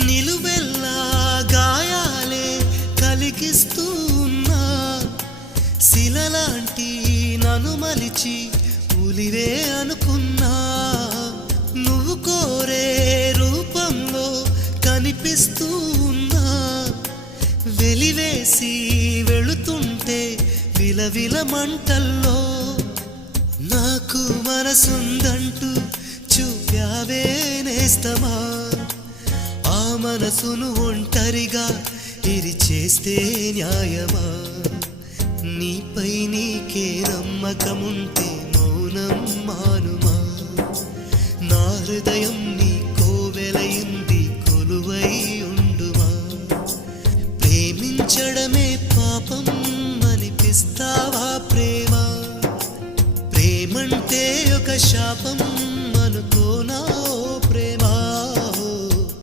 నిలువెల్లా గాయాలే కలిగిస్తున్నా శిలలాంటి నన్ను మలిచి పులివే అనుకున్నా నువ్వు కోరే రూపంలో కనిపిస్తూ ఉన్నా వెలివేసి వెళుతుంటే విలవిల మంటల్లో నాకు మనసుందంటూ చూపావే నేస్తమా ఆ మనసును ఒంటరిగా ఇరిచేస్తే న్యాయమా నీపై నీకే నమ్మకముంటే మౌనం మానుమా నా హృదయం